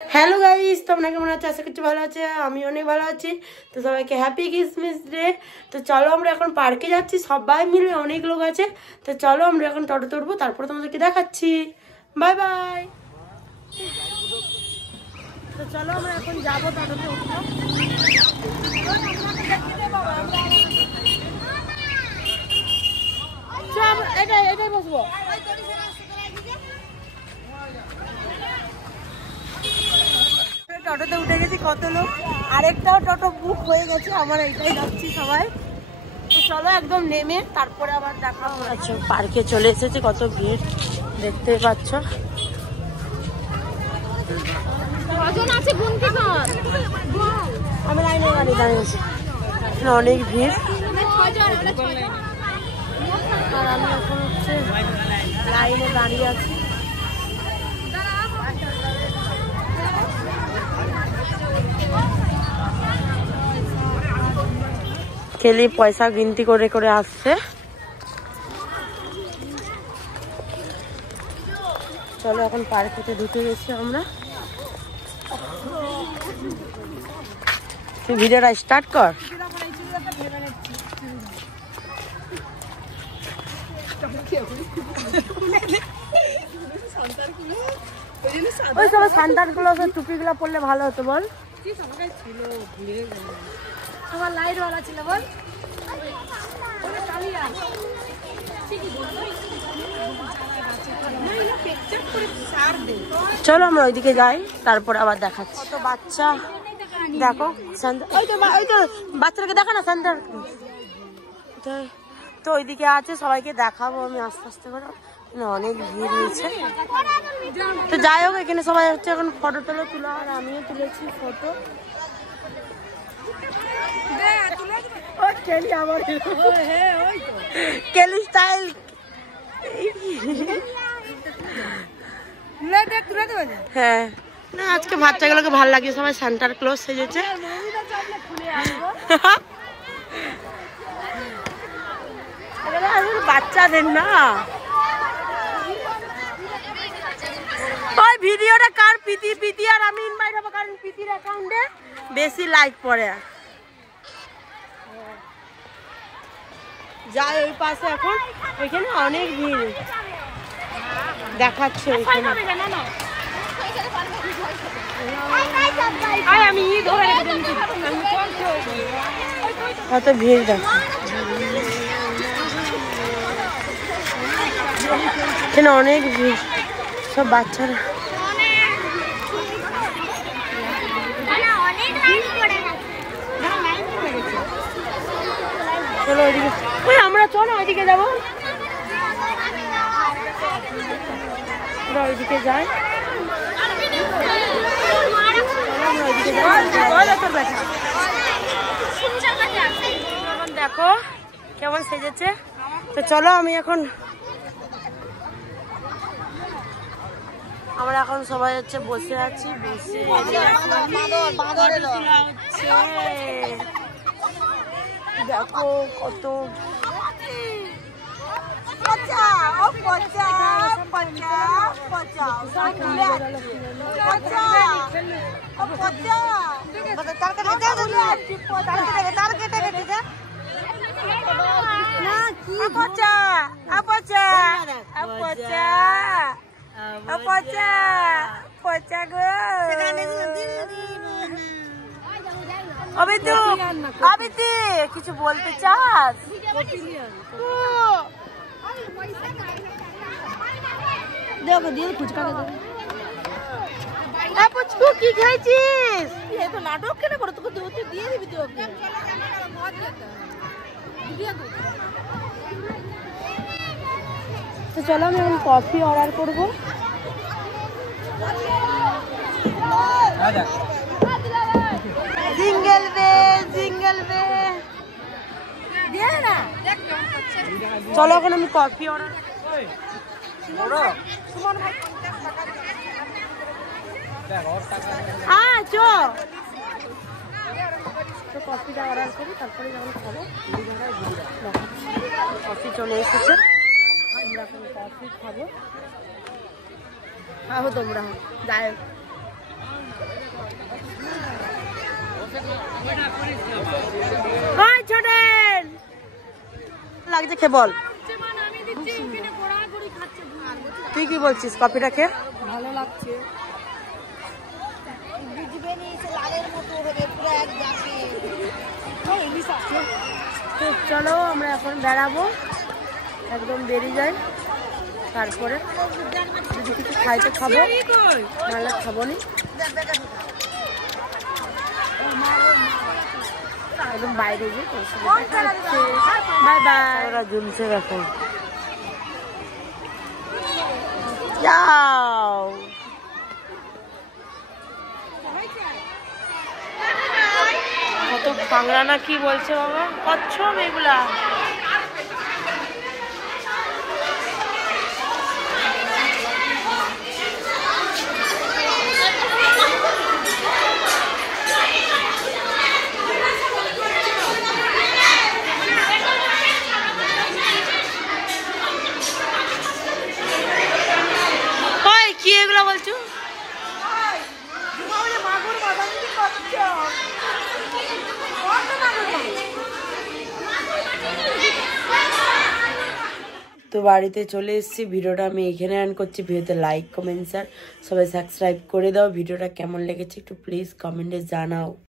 Hello guys, তোমরা কেমন আছো? আশা করছি ভালো আছে। আমি অনেক ভালো আছি। তো সবাইকে হ্যাপি ক্রিসমাস ডে। তো চলো আমরা এখন পার্কে যাচ্ছি, সবাই মিলে অনেক লোক আছে। তো চলো আমরা এখন টোটো তুলবো, তারপর তোমাদেরকে দেখাচ্ছি। Bye bye. তো চলো আমরা এখন যাবো, টোটোতে উঠবো। এটাই বসবো। টোটোতে উঠে গেছি, কত লোক। আরেকটাও টোটো বুক হয়ে গেছে, আমরা এটাই যাচ্ছি সবাই। তো চলো একদম নেমে তারপরে আবার দেখা হবে। আচ্ছা, পার্কে চলে এসেছি, কত ভিড় দেখতে পাচ্ছ। আমি লাইনে গাড়ি দাঁড়িয়েছি, অনেক ভিড়। আর আমি এখন হচ্ছে লাইনে দাঁড়িয়ে আছি। খেলি পয়সা গিনতি করে করে আসছে। চলো এখন পার্কেতে ঢুকে গেছি আমরা। তুই ভিডিওটা স্টার্ট কর। ওই সব সান্তার ক্লজের টুপিগুলো পরলে ভালো হতো বল। আমার লাইটওয়ালা ছিল বল। চলো আমরা ওইদিকে যাই, তারপর আবার দেখাচ্ছি। কত বাচ্চা দেখো, ওই তো বাচ্চাটাকে দেখা না সান্তার। তো ওইদিকে আছে, সবাইকে দেখাবো আমি আস্তে আস্তে করে। অনেক ভিড় হয়েছে। তো যাই হোক, এখানে সবাই হচ্ছে এখন ফটো তোলা, আর আমিও তুলেছি ফটো। কেলি স্টাইল। হ্যাঁ, না আজকে বাচ্চাগুলোকে ভালো লাগে, সবাই সান্টার ক্লজ সেজেছে। বাচ্চাদের না ওই ভিডিওটা কার প্রীতি আর আমি ইনভাইট হবো, কারণ প্রীতির অ্যাকাউন্টে বেশি লাইক পড়ে। যাই ওই পাশে, এখন ওইখানে অনেক ভিড় দেখাচ্ছে। কত ভিড় দেখো, এখানে অনেক ভিড়, সব বাচ্চারা। চলো ওইদিকে, ওই আমরা চলো ওইদিকে যাবো, ওইদিকে যাই। দেখো কেমন সেজেছে। তো চলো আমরা এখন সবাই হচ্ছে বসে আছি, বসে দেখো কত কিছু বলতে চাস? দেখো দিয়ে ফুচকা পুচকু কি খেয়েছিস? তো নাটক কেন করো, তোকে দিয়ে দিবি তো। তো চলো আমি এখন কফি অর্ডার করবো। জিঙ্গেল বে জিঙ্গেল বে, চলো এখন আমি কফি অর্ডার। হ্যাঁ চো, তো কফিটা অর্ডার করি, তারপরে যখন খাবো। কফি চলে এসেছে, আমরা এখন কফি খাবো। তোমরা যাই ছোটেন লাগছে খেয়ে বল, তুই কি বলছিস? কফিটা খেয়ে ভালো লাগছে। চলো আমরা এখন বেড়াবো, একদম বেরিয়ে যাই, তারপরে যদি কিছু খাইতে খাবো, নাহলে খাবো নি। একদম বাইরে গিয়ে বাই বাই। ওরা ঝুলছে দেখো, যাও কত বাংলা না কি বলছে বাবা, কচ্ছপ এগুলা। কি এগুলা বলছো? তো বাড়িতে চলে এসেছি, ভিডিওটা আমি এখানে এন্ড করছি। ভিডিওতে লাইক কমেন্ট শেয়ার সবাই সাবস্ক্রাইব করে দাও। ভিডিওটা কেমন লেগেছে একটু প্লিজ কমেন্টে জানাও।